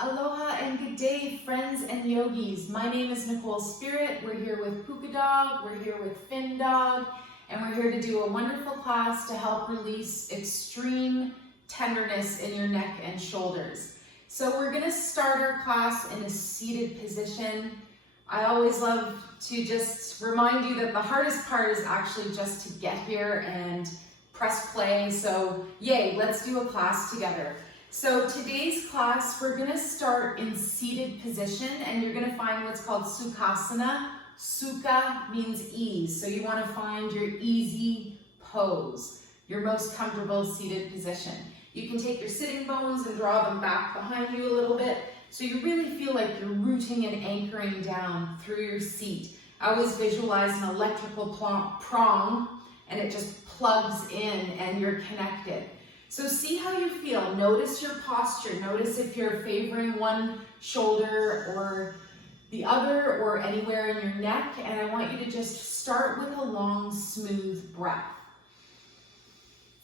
Aloha and good day, friends and yogis. My name is Nicole Spirit. We're here with Puka Dog, we're here with Fin Dog, and we're here to do a wonderful class to help release extreme tenderness in your neck and shoulders. So we're gonna start our class in a seated position. I always love to just remind you that the hardest part is actually just to get here and press play. So yay, let's do a class together. So today's class, we're gonna start in seated position, and you're gonna find what's called Sukhasana. Sukha means ease, so you wanna find your easy pose, your most comfortable seated position. You can take your sitting bones and draw them back behind you a little bit, so you really feel like you're rooting and anchoring down through your seat. I always visualize an electrical prong, and it just plugs in and you're connected. So see how you feel. Notice your posture. Notice if you're favoring one shoulder or the other or anywhere in your neck. And I want you to just start with a long, smooth breath.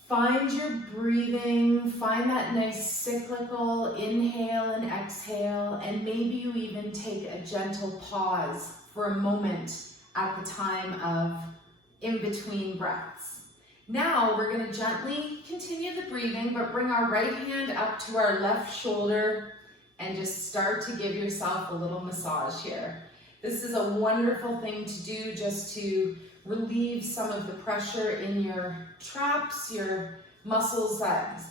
Find your breathing. Find that nice cyclical inhale and exhale. And maybe you even take a gentle pause for a moment at the time of in-between breaths. Now we're going to gently continue the breathing, but bring our right hand up to our left shoulder and just start to give yourself a little massage here. This is a wonderful thing to do just to relieve some of the pressure in your traps, your muscles,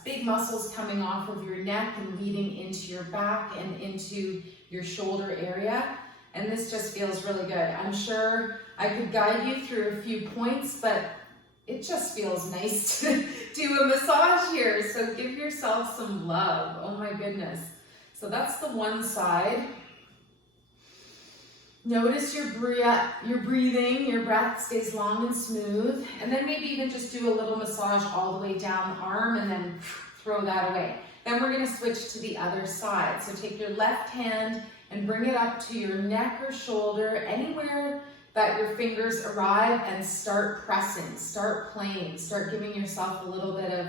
big muscles coming off of your neck and leading into your back and into your shoulder area. And this just feels really good. I'm sure I could guide you through a few points, but it just feels nice to do a massage here. So give yourself some love. Oh my goodness. So that's the one side. Notice your breathing, your breath stays long and smooth. And then maybe even just do a little massage all the way down the arm and then throw that away. Then we're gonna switch to the other side. So take your left hand and bring it up to your neck or shoulder, anywhere that your fingers arrive, and start pressing, start playing, start giving yourself a little bit of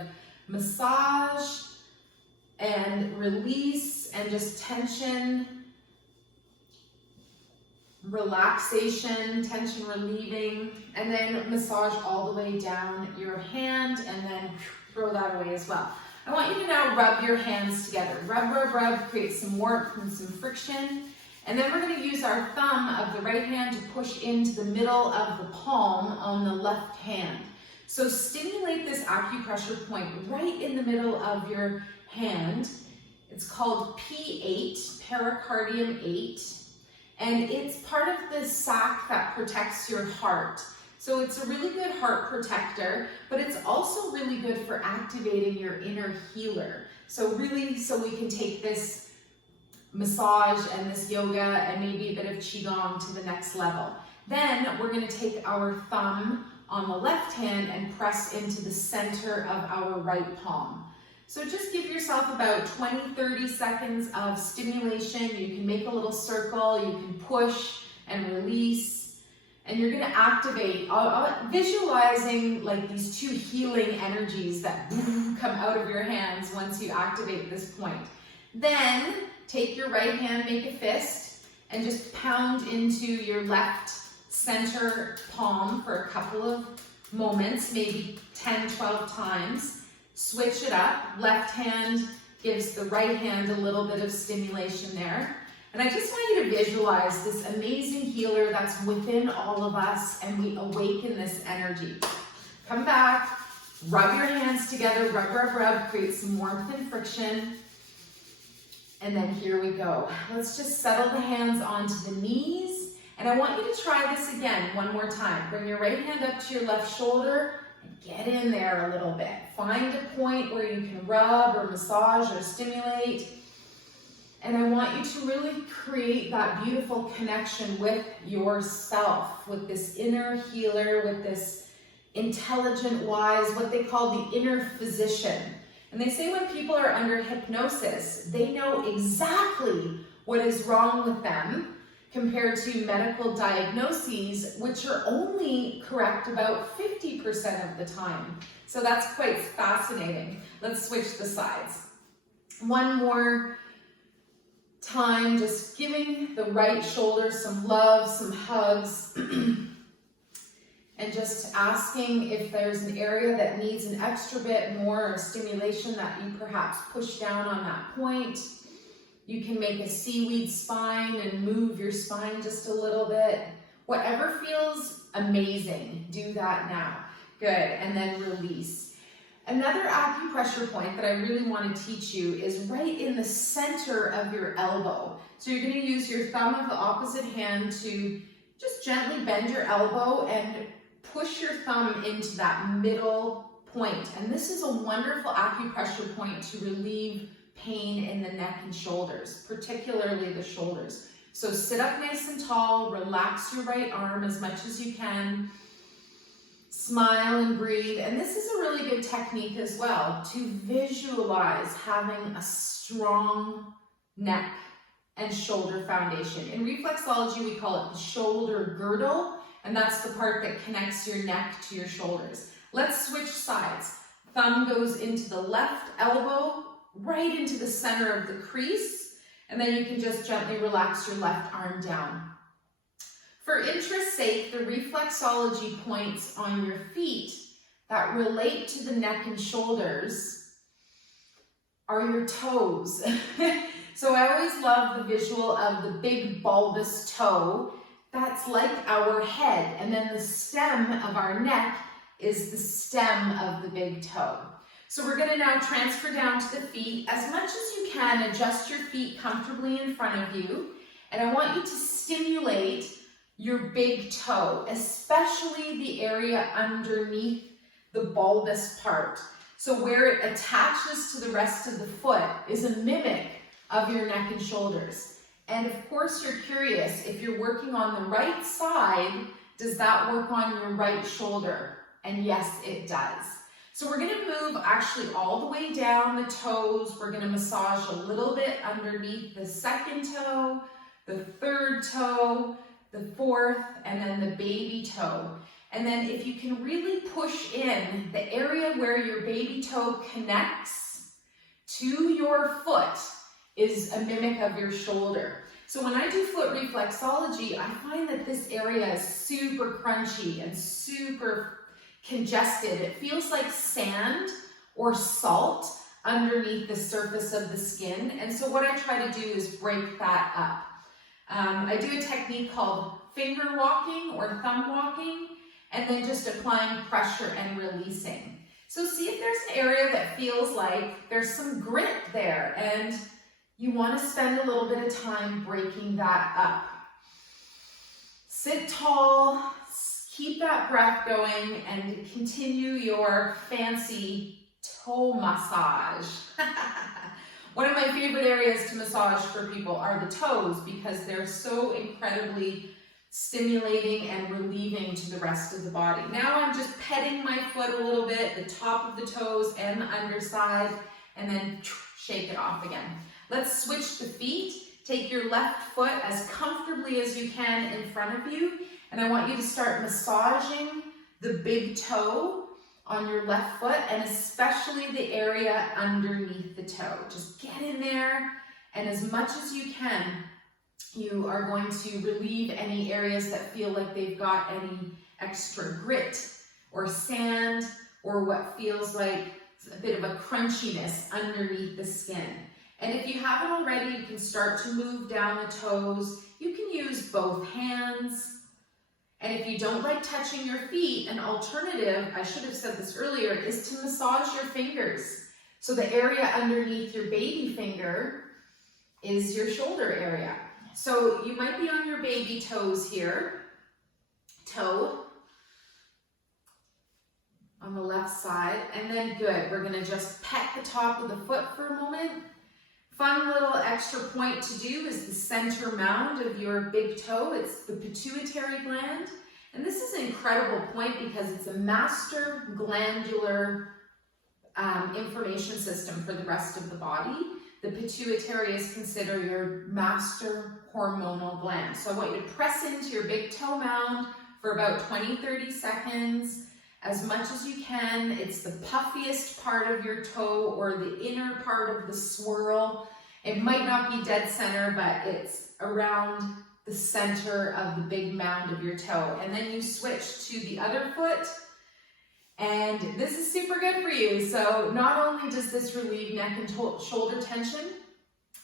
massage and release and just tension, relaxation, tension relieving, and then massage all the way down your hand and then throw that away as well. I want you to now rub your hands together. Rub, rub, rub, create some warmth and some friction. And then we're going to use our thumb of the right hand to push into the middle of the palm on the left hand. So stimulate this acupressure point right in the middle of your hand. It's called P8, pericardium 8, and it's part of the sac that protects your heart. So it's a really good heart protector, but it's also really good for activating your inner healer. So really, so we can take this massage and this yoga and maybe a bit of qigong to the next level. Then we're going to take our thumb on the left hand and press into the center of our right palm. So just give yourself about 20-30 seconds of stimulation. You can make a little circle, you can push and release, and you're going to activate, visualizing like these two healing energies that come out of your hands once you activate this point. Then take your right hand, make a fist, and just pound into your left center palm for a couple of moments, maybe 10-12 times. Switch it up. Left hand gives the right hand a little bit of stimulation there. And I just want you to visualize this amazing healer that's within all of us, and we awaken this energy. Come back, rub your hands together, rub, rub, rub, create some warmth and friction. And then here we go. Let's just settle the hands onto the knees. And I want you to try this again one more time. Bring your right hand up to your left shoulder and get in there a little bit. Find a point where you can rub or massage or stimulate. And I want you to really create that beautiful connection with yourself, with this inner healer, with this intelligent, wise, what they call the inner physician. And they say when people are under hypnosis, they know exactly what is wrong with them compared to medical diagnoses, which are only correct about 50% of the time. So that's quite fascinating. Let's switch the sides. One more time just giving the right shoulder some love, some hugs, and just asking if there's an area that needs an extra bit more stimulation that you perhaps push down on that point. You can make a seaweed spine and move your spine just a little bit. Whatever feels amazing, do that now. Good, and then release. Another acupressure point that I really want to teach you is right in the center of your elbow. So you're going to use your thumb of the opposite hand to just gently bend your elbow and push your thumb into that middle point. And this is a wonderful acupressure point to relieve pain in the neck and shoulders, particularly the shoulders. So sit up nice and tall, relax your right arm as much as you can, smile and breathe. And this is a really good technique as well to visualize having a strong neck and shoulder foundation. In reflexology, we call it the shoulder girdle, and that's the part that connects your neck to your shoulders. Let's switch sides. Thumb goes into the left elbow, right into the center of the crease, and then you can just gently relax your left arm down. For interest's sake, the reflexology points on your feet that relate to the neck and shoulders are your toes. So I always love the visual of the big bulbous toe. That's like our head, and then the stem of our neck is the stem of the big toe. So we're going to now transfer down to the feet. As much as you can, adjust your feet comfortably in front of you, and I want you to stimulate your big toe, especially the area underneath the bulbous part. So where it attaches to the rest of the foot is a mimic of your neck and shoulders. And of course you're curious, if you're working on the right side, does that work on your right shoulder? And yes, it does. So we're going to move actually all the way down the toes. We're going to massage a little bit underneath the second toe, the third toe, the fourth, and then the baby toe. And then if you can really push in the area where your baby toe connects to your foot is a mimic of your shoulder. So when I do foot reflexology, I find that this area is super crunchy and super congested. It feels like sand or salt underneath the surface of the skin. And so what I try to do is break that up. I do a technique called finger walking or thumb walking, and then just applying pressure and releasing. So see if there's an area that feels like there's some grit there, and you want to spend a little bit of time breaking that up. Sit tall, keep that breath going, and continue your fancy toe massage. One of my favorite areas to massage for people are the toes because they're so incredibly stimulating and relieving to the rest of the body. Now I'm just petting my foot a little bit, the top of the toes and the underside, and then shake it off again. Let's switch the feet. Take your left foot as comfortably as you can in front of you, and I want you to start massaging the big toe on your left foot, and especially the area underneath the toe. Just get in there, and as much as you can, you are going to relieve any areas that feel like they've got any extra grit or sand or what feels like a bit of a crunchiness underneath the skin. And if you haven't already, you can start to move down the toes. You can use both hands. And if you don't like touching your feet, an alternative, I should have said this earlier, is to massage your fingers. So the area underneath your baby finger is your shoulder area. So you might be on your baby toes here, toe on the left side, and then good. We're gonna just pet the top of the foot for a moment. Fun little extra point to do is the center mound of your big toe. It's the pituitary gland. And this is an incredible point because it's a master glandular information system for the rest of the body. The pituitary is considered your master hormonal gland. So I want you to press into your big toe mound for about 20-30 seconds, as much as you can. It's the puffiest part of your toe or the inner part of the swirl. It might not be dead center, but it's around the center of the big mound of your toe. And then you switch to the other foot, and this is super good for you. So not only does this relieve neck and shoulder tension,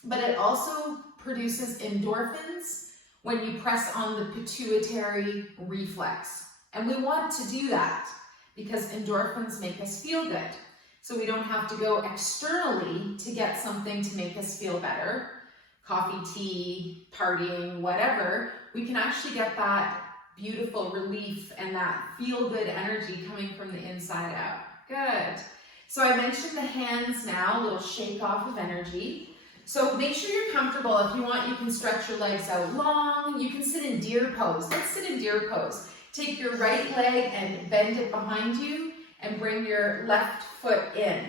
but it also produces endorphins when you press on the pituitary reflex. And we want to do that because endorphins make us feel good. So we don't have to go externally to get something to make us feel better. Coffee, tea, partying, whatever. We can actually get that beautiful relief and that feel-good energy coming from the inside out. Good. So I mentioned the hands now, a little shake off of energy. So make sure you're comfortable. If you want, you can stretch your legs out long. You can sit in deer pose. Let's sit in deer pose. Take your right leg and bend it behind you and bring your left foot in.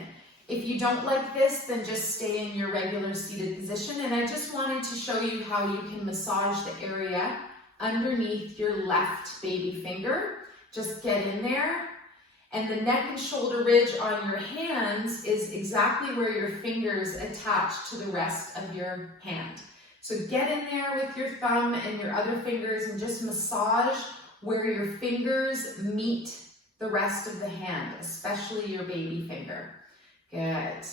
If you don't like this, then just stay in your regular seated position. And I just wanted to show you how you can massage the area underneath your left baby finger. Just get in there. And the neck and shoulder ridge on your hands is exactly where your fingers attach to the rest of your hand. So get in there with your thumb and your other fingers and just massage where your fingers meet the rest of the hand, especially your baby finger. Good.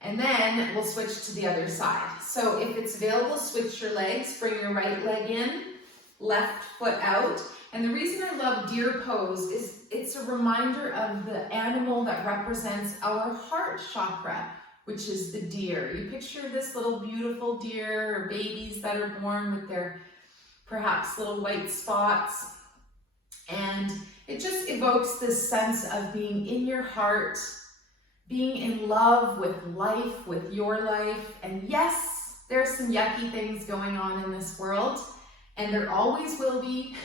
And then we'll switch to the other side. So if it's available, switch your legs, bring your right leg in, left foot out. And the reason I love deer pose is it's a reminder of the animal that represents our heart chakra, which is the deer. You picture this little beautiful deer or babies that are born with their perhaps little white spots. And it just evokes this sense of being in your heart, being in love with life, with your life. And yes, there's some yucky things going on in this world, and there always will be,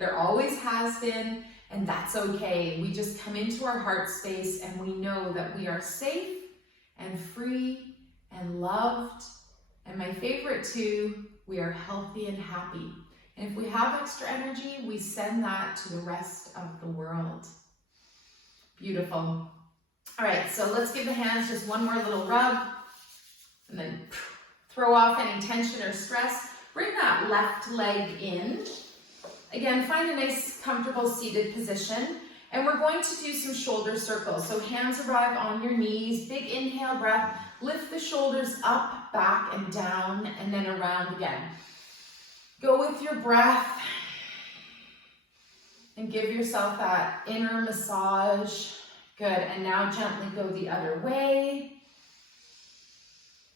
there always has been, and that's okay. We just come into our heart space and we know that we are safe and free and loved. And my favorite too, we are healthy and happy. And if we have extra energy, we send that to the rest of the world. Beautiful. All right, so let's give the hands just one more little rub and then throw off any tension or stress. Bring that left leg in. Again, find a nice, comfortable seated position. And we're going to do some shoulder circles. So hands arrive on your knees, big inhale breath, lift the shoulders up, back, and down, and then around again. Go with your breath and give yourself that inner massage. Good, and now gently go the other way.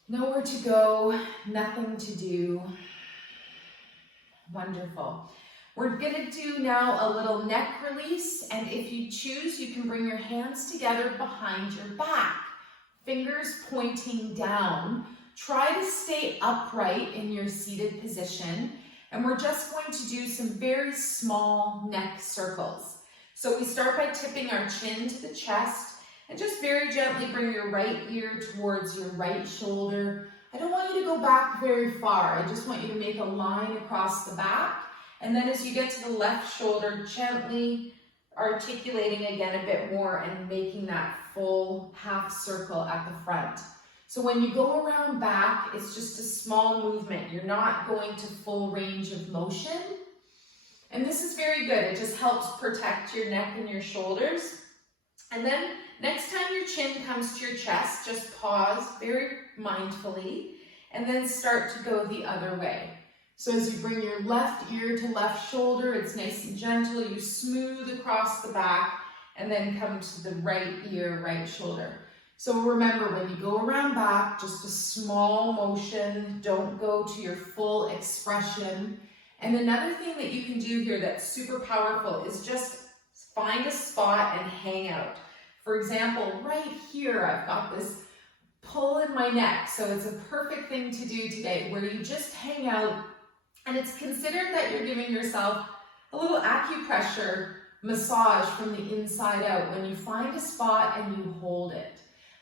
Nowhere to go, nothing to do. Wonderful. We're gonna do now a little neck release, and if you choose, you can bring your hands together behind your back, fingers pointing down. Try to stay upright in your seated position, and we're just going to do some very small neck circles. So we start by tipping our chin to the chest, and just very gently bring your right ear towards your right shoulder. I don't want you to go back very far. I just want you to make a line across the back. And then as you get to the left shoulder, gently articulating again a bit more and making that full half circle at the front. So when you go around back, it's just a small movement. You're not going to full range of motion. And this is very good. It just helps protect your neck and your shoulders. And then next time your chin comes to your chest, just pause very mindfully and then start to go the other way. So as you bring your left ear to left shoulder, it's nice and gentle. You smooth across the back and then come to the right ear, right shoulder. So remember, when you go around back, just a small motion. Don't go to your full expression. And another thing that you can do here that's super powerful is just find a spot and hang out. For example, right here, I've got this pull in my neck. So it's a perfect thing to do today where you just hang out, and it's considered that you're giving yourself a little acupressure massage from the inside out when you find a spot and you hold it.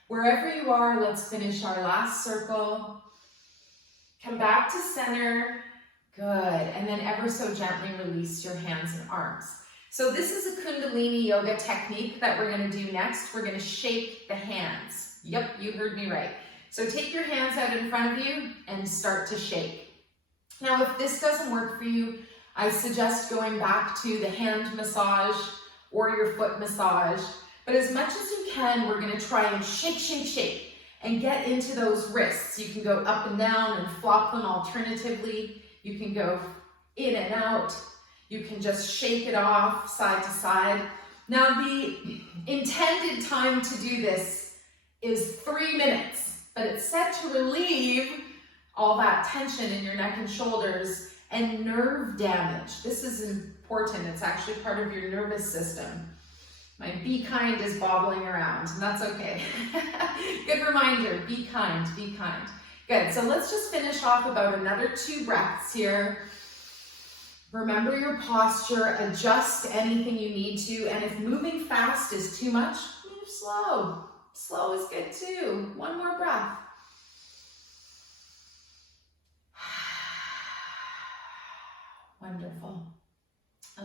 Wherever you are, let's finish our last circle. Come back to center. Good. And then ever so gently release your hands and arms. So this is a Kundalini yoga technique that we're going to do next. We're going to shake the hands. Yep, you heard me right. So take your hands out in front of you and start to shake. Now, if this doesn't work for you, I suggest going back to the hand massage or your foot massage. But as much as you can, we're going to try and shake, shake, shake and get into those wrists. You can go up and down and flop them alternatively. You can go in and out. You can just shake it off side to side. Now, the intended time to do this is 3 minutes, but it's set to relieve all that tension in your neck and shoulders and nerve damage. This is important. It's actually part of your nervous system. My be kind is bobbling around, and that's okay. Good reminder, be kind, be kind. Good, so let's just finish off about another 2 breaths here. Remember your posture, adjust anything you need to, and if moving fast is too much, move slow. Slow is good too. 1 more breath. Wonderful.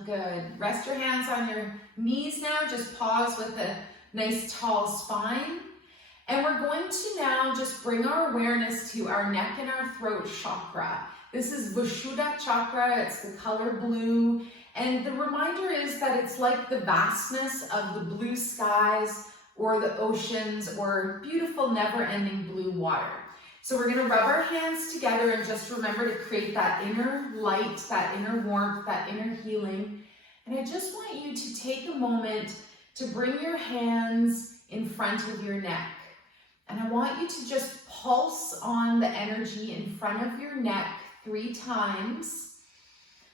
Good. Rest your hands on your knees now. Just pause with a nice tall spine. And we're going to now just bring our awareness to our neck and our throat chakra. This is Vishuddha chakra. It's the color blue. And the reminder is that it's like the vastness of the blue skies or the oceans or beautiful never-ending blue water. So we're going to rub our hands together and just remember to create that inner light, that inner warmth, that inner healing. And I just want you to take a moment to bring your hands in front of your neck. And I want you to just pulse on the energy in front of your neck 3 times.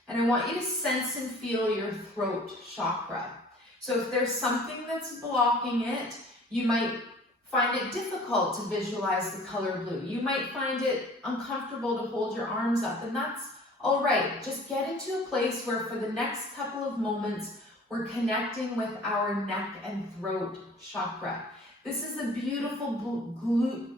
And I want you to sense and feel your throat chakra. So if there's something that's blocking it, you might find it difficult to visualize the color blue. You might find it uncomfortable to hold your arms up, and that's all right. Just get into a place where for the next couple of moments, we're connecting with our neck and throat chakra. This is a beautiful blue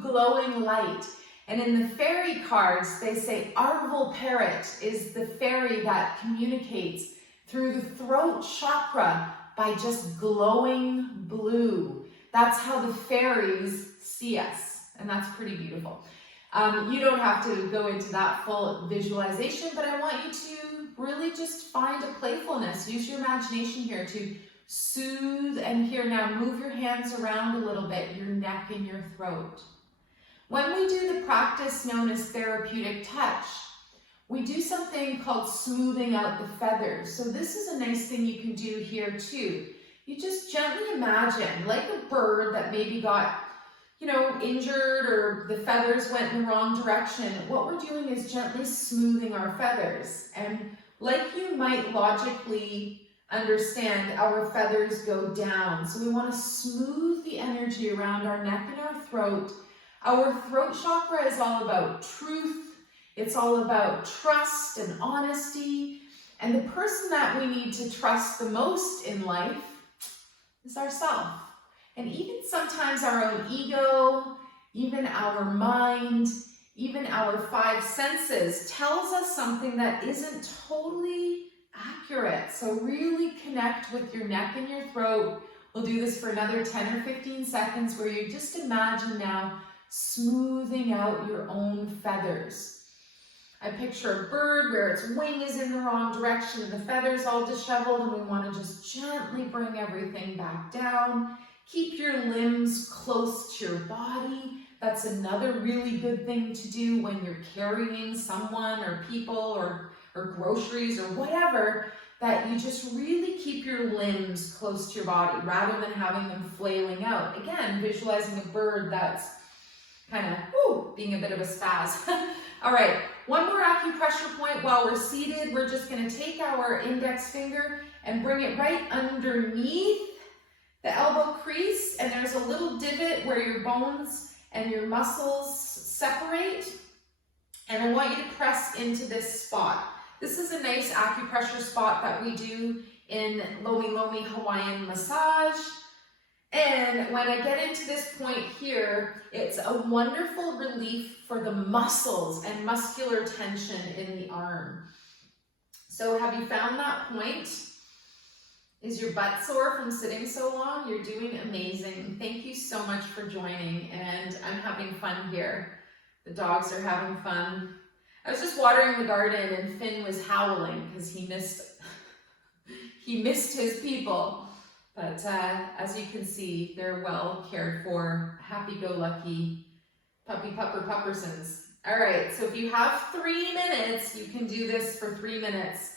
glowing light. And in the fairy cards, they say Arval Parrot is the fairy that communicates through the throat chakra by just glowing blue. That's how the fairies see us, and that's pretty beautiful. You don't have to go into that full visualization, but I want you to really just find a playfulness. Use your imagination here to soothe, and here now move your hands around a little bit, your neck and your throat. When we do the practice known as therapeutic touch, we do something called smoothing out the feathers. So this is a nice thing you can do here too. You just gently imagine, like a bird that maybe got, injured or the feathers went in the wrong direction. What we're doing is gently smoothing our feathers. And like you might logically understand, our feathers go down. So we want to smooth the energy around our neck and our throat. Our throat chakra is all about truth. It's all about trust and honesty. And the person that we need to trust the most in life is ourselves. And even sometimes our own ego, even our mind, even our 5 senses tells us something that isn't totally accurate. So really connect with your neck and your throat. We'll do this for another 10 or 15 seconds where you just imagine now smoothing out your own feathers. I picture a bird where its wing is in the wrong direction and the feathers all disheveled, and we want to just gently bring everything back down. Keep your limbs close to your body. That's another really good thing to do when you're carrying someone or people or groceries or whatever, that you just really keep your limbs close to your body rather than having them flailing out. Again, visualizing a bird that's kind of being a bit of a spaz. All right, 1 more acupressure point while we're seated. We're just going to take our index finger and bring it right underneath the elbow crease, and there's a little divot where your bones and your muscles separate, and I want you to press into this spot. This is a nice acupressure spot that we do in Lomi Lomi Hawaiian massage. And when I get into this point here, it's a wonderful relief for the muscles and muscular tension in the arm. So have you found that point? Is your butt sore from sitting so long? You're doing amazing. Thank you so much for joining, and I'm having fun here. The dogs are having fun. I was just watering the garden and Finn was howling because he missed his people. But as you can see, they're well cared for, happy-go-lucky puppy puppersons. All right, so if you have 3 minutes, you can do this for 3 minutes.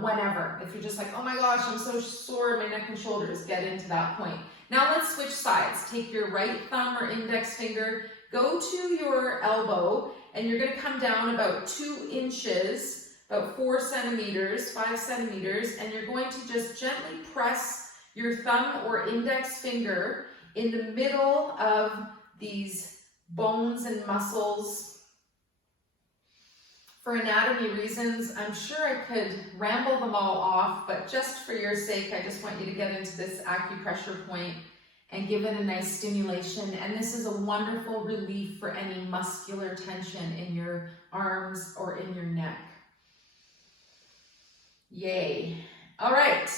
Whenever. If you're just like, oh my gosh, I'm so sore, my neck and shoulders, get into that point. Now let's switch sides. Take your right thumb or index finger, go to your elbow, and you're gonna come down about 2 inches, about 4 centimeters, 5 centimeters, and you're going to just gently press your thumb or index finger in the middle of these bones and muscles. For anatomy reasons, I'm sure I could ramble them all off, but just for your sake, I just want you to get into this acupressure point and give it a nice stimulation. And this is a wonderful relief for any muscular tension in your arms or in your neck. Yay. All right.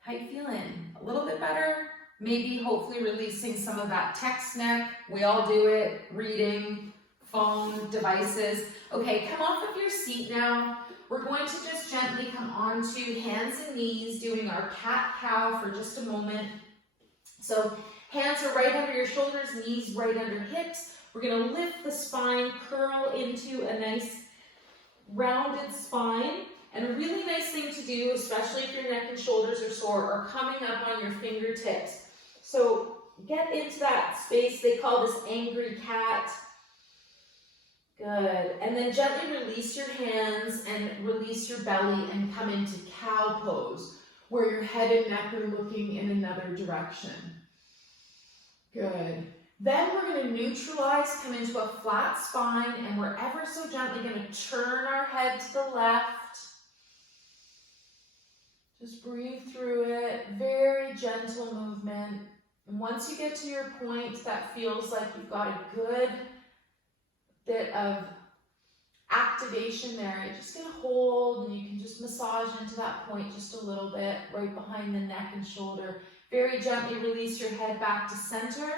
How you feeling? A little bit better? Maybe hopefully releasing some of that text neck. We all do it, reading, phone, devices. Okay, come off of your seat now. We're going to just gently come onto hands and knees, doing our cat-cow for just a moment. So hands are right under your shoulders, knees right under hips. We're gonna lift the spine, curl into a nice rounded spine. And a really nice thing to do, especially if your neck and shoulders are sore, are coming up on your fingertips. So get into that space. They call this angry cat. Good. And then gently release your hands and release your belly and come into cow pose, where your head and neck are looking in another direction. Good. Then we're going to neutralize, come into a flat spine, and we're ever so gently going to turn our head to the left. Just breathe through it. Very gentle movement. And once you get to your point that feels like you've got a good bit of activation there, you're just going to hold, and you can just massage into that point just a little bit, right behind the neck and shoulder. Very gently release your head back to center,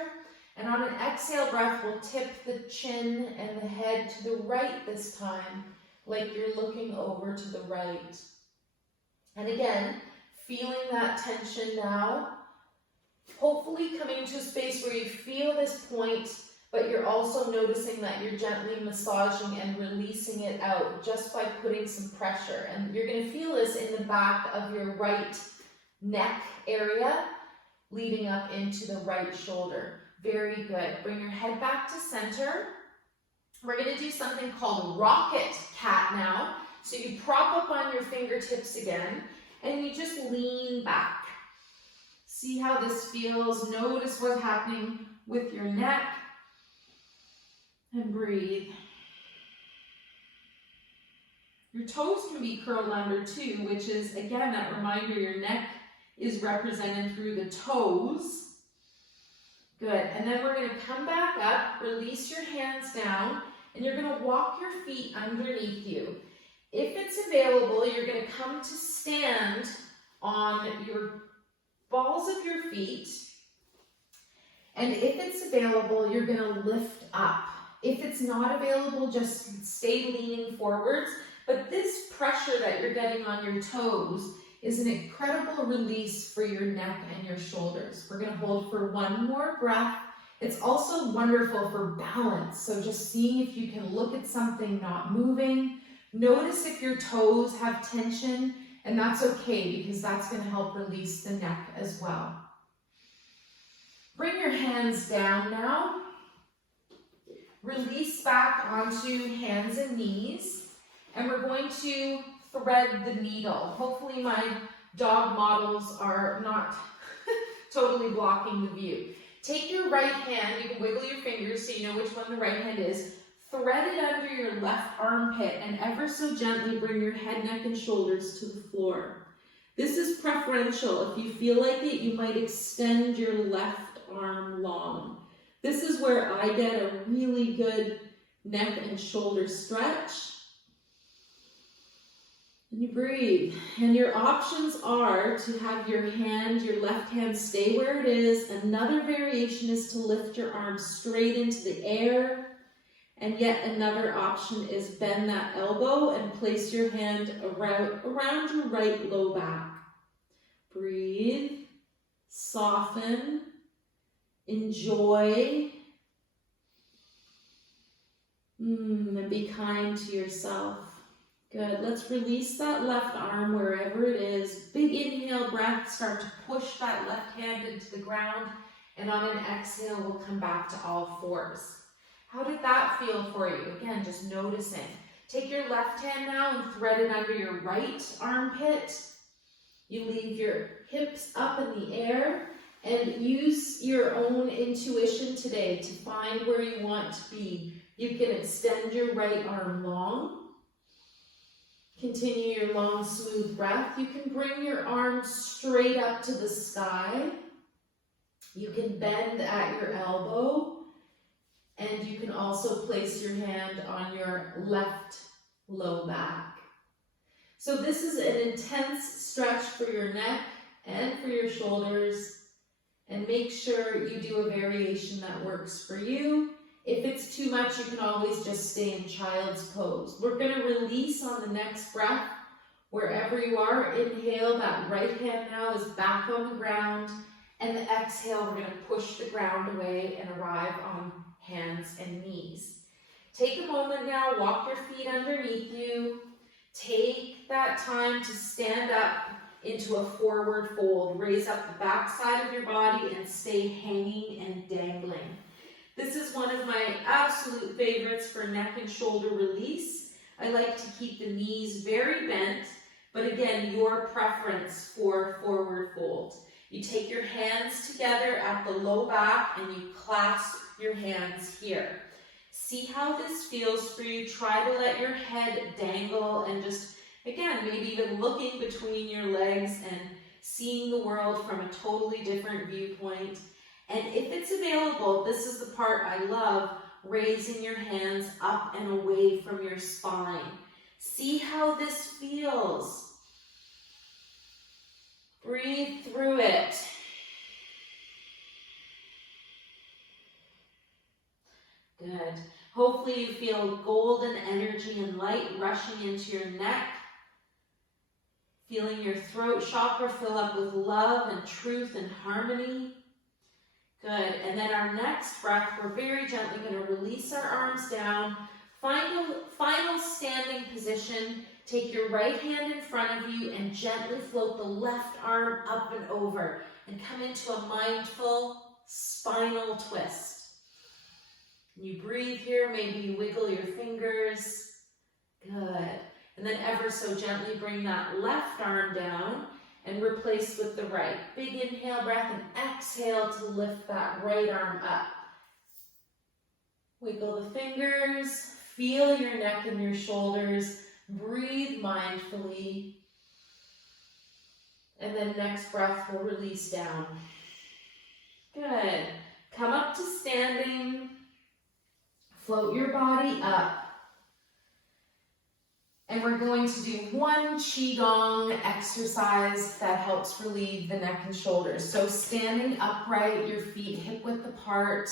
and on an exhale breath, we'll tip the chin and the head to the right this time, like you're looking over to the right. And again, feeling that tension now, hopefully coming to a space where you feel this point, but you're also noticing that you're gently massaging and releasing it out just by putting some pressure. And you're going to feel this in the back of your right neck area, leading up into the right shoulder. Very good. Bring your head back to center. We're going to do something called rocket cat now. So you prop up on your fingertips again, and you just lean back. See how this feels. Notice what's happening with your neck. And breathe. Your toes can be curled under too, which is, again, that reminder your neck is represented through the toes. Good. And then we're going to come back up, release your hands down, and you're going to walk your feet underneath you. If it's available, you're going to come to stand on your balls of your feet. And if it's available, you're going to lift up. If it's not available, just stay leaning forwards. But this pressure that you're getting on your toes is an incredible release for your neck and your shoulders. We're going to hold for one more breath. It's also wonderful for balance. So just seeing if you can look at something not moving. Notice if your toes have tension, and that's okay because that's going to help release the neck as well. Bring your hands down now. Release back onto hands and knees, and we're going to thread the needle. Hopefully my dog models are not totally blocking the view. Take your right hand, you can wiggle your fingers so you know which one the right hand is, thread it under your left armpit, and ever so gently bring your head, neck, and shoulders to the floor. This is preferential. If you feel like it, you might extend your left arm long. This is where I get a really good neck and shoulder stretch. And you breathe. And your options are to have your left hand stay where it is. Another variation is to lift your arm straight into the air. And yet another option is bend that elbow and place your hand around your right low back. Breathe, soften, enjoy, and be kind to yourself. Good. Let's release that left arm wherever it is. Big inhale breath. Start to push that left hand into the ground. And on an exhale, we'll come back to all fours. How did that feel for you? Again, just noticing. Take your left hand now and thread it under your right armpit. You leave your hips up in the air and use your own intuition today to find where you want to be. You can extend your right arm long. Continue your long, smooth breath. You can bring your arms straight up to the sky. You can bend at your elbow. And you can also place your hand on your left low back. So this is an intense stretch for your neck and for your shoulders. And make sure you do a variation that works for you. If it's too much, you can always just stay in child's pose. We're going to release on the next breath. Wherever you are, inhale, that right hand now is back on the ground. And the exhale, we're going to push the ground away and arrive on hands and knees. Take a moment now, walk your feet underneath you. Take that time to stand up into a forward fold. Raise up the back side of your body and stay hanging and dangling. This is one of my absolute favorites for neck and shoulder release. I like to keep the knees very bent, but again, your preference for forward fold. You take your hands together at the low back and you clasp your hands here. See how this feels for you. Try to let your head dangle and just, again, maybe even looking between your legs and seeing the world from a totally different viewpoint. And if it's available, this is the part I love, raising your hands up and away from your spine. See how this feels. Breathe through it. Good. Hopefully you feel golden energy and light rushing into your neck. Feeling your throat chakra fill up with love and truth and harmony. Good. And then our next breath, we're very gently going to release our arms down. Final standing position. Take your right hand in front of you and gently float the left arm up and over. And come into a mindful spinal twist. You breathe here, maybe you wiggle your fingers. Good. And then ever so gently bring that left arm down and replace with the right. Big inhale breath and exhale to lift that right arm up. Wiggle the fingers, feel your neck and your shoulders, breathe mindfully. And then next breath we'll release down. Good. Come up to standing. Float your body up. And we're going to do one Qigong exercise that helps relieve the neck and shoulders. So standing upright, your feet hip width apart.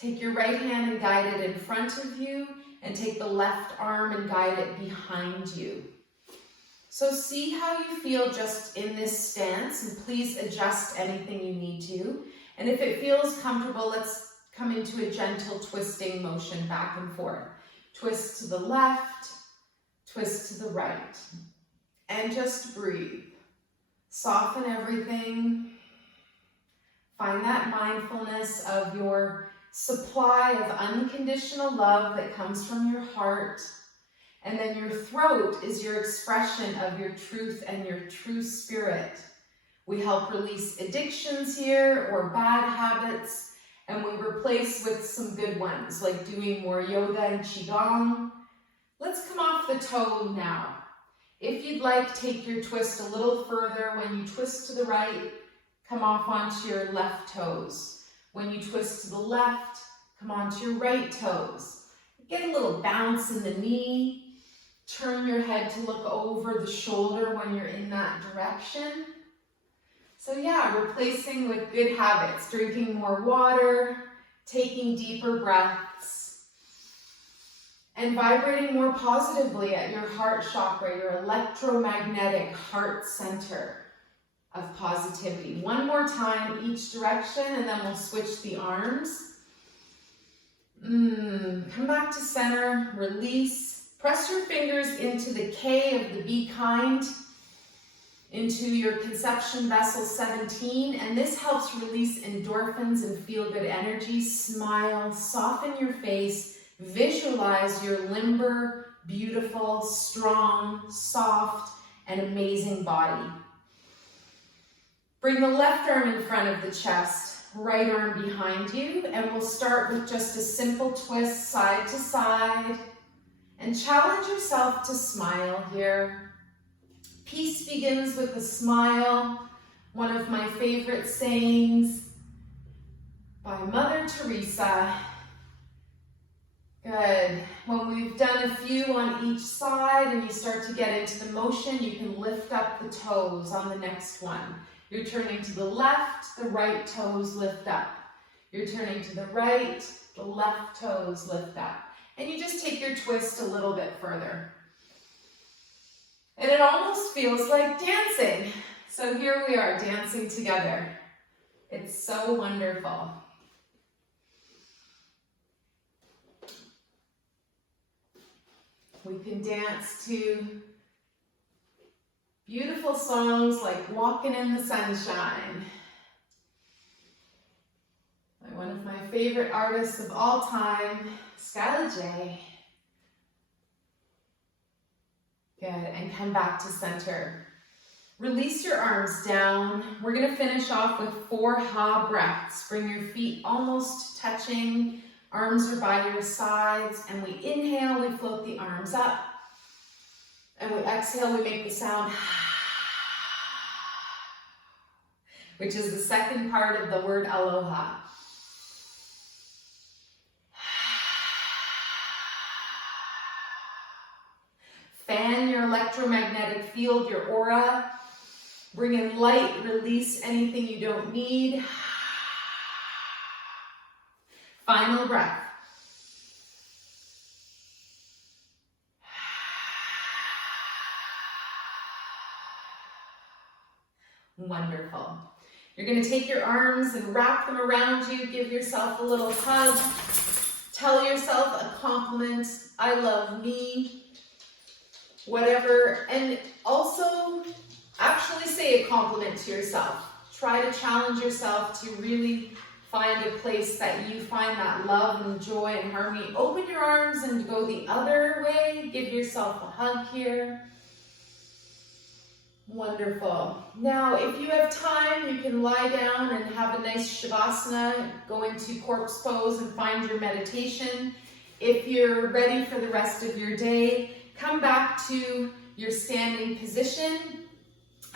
Take your right hand and guide it in front of you, and take the left arm and guide it behind you. So see how you feel just in this stance, and please adjust anything you need to. And if it feels comfortable, let's come into a gentle twisting motion back and forth. Twist to the left, twist to the right, and just breathe. Soften everything. Find that mindfulness of your supply of unconditional love that comes from your heart. And then your throat is your expression of your truth and your true spirit. We help release addictions here or bad habits, and we replace with some good ones, like doing more yoga and Qigong. Let's come off the toe now. If you'd like, take your twist a little further. When you twist to the right, come off onto your left toes. When you twist to the left, come onto your right toes. Get a little bounce in the knee. Turn your head to look over the shoulder when you're in that direction. So yeah, replacing with good habits, drinking more water, taking deeper breaths, and vibrating more positively at your heart chakra, your electromagnetic heart center of positivity. One more time, each direction, and then we'll switch the arms. Come back to center, release. Press your fingers into the K of the Be Kind, into your conception vessel 17, and this helps release endorphins and feel-good energy. Smile, soften your face, visualize your limber, beautiful, strong, soft, and amazing body. Bring the left arm in front of the chest, right arm behind you, and we'll start with just a simple twist side to side, and challenge yourself to smile here. Peace begins with a smile, one of my favorite sayings by Mother Teresa. Good. When we've done a few on each side and you start to get into the motion, you can lift up the toes on the next one. You're turning to the left, the right toes lift up. You're turning to the right, the left toes lift up. And you just take your twist a little bit further. And it almost feels like dancing. So here we are dancing together. It's so wonderful. We can dance to beautiful songs like Walking in the Sunshine by one of my favorite artists of all time, Skylar J. Good, and come back to center. Release your arms down. We're going to finish off with 4 ha breaths. Bring your feet almost touching. Arms are by your sides. And we inhale, we float the arms up. And we exhale, we make the sound, which is the second part of the word aloha. Fan your electromagnetic field, your aura. Bring in light, release anything you don't need. Final breath. Wonderful. You're going to take your arms and wrap them around you. Give yourself a little hug. Tell yourself a compliment. I love me. Whatever. And also actually say a compliment to yourself. Try to challenge yourself to really find a place that you find that love and joy and harmony. Open your arms and go the other way. Give yourself a hug here. Wonderful. Now, if you have time, you can lie down and have a nice shavasana, go into corpse pose and find your meditation. If you're ready for the rest of your day, come back to your standing position,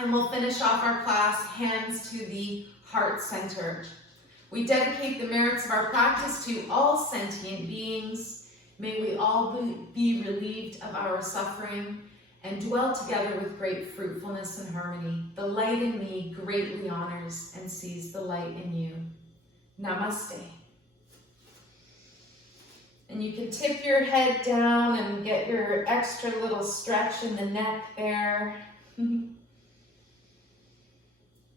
and we'll finish off our class, hands to the heart center. We dedicate the merits of our practice to all sentient beings. May we all be relieved of our suffering and dwell together with great fruitfulness and harmony. The light in me greatly honors and sees the light in you. Namaste. And you can tip your head down and get your extra little stretch in the neck there. And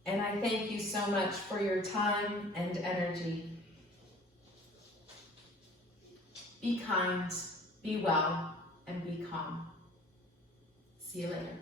I thank you so much for your time and energy. Be kind, be well, and be calm. See you later.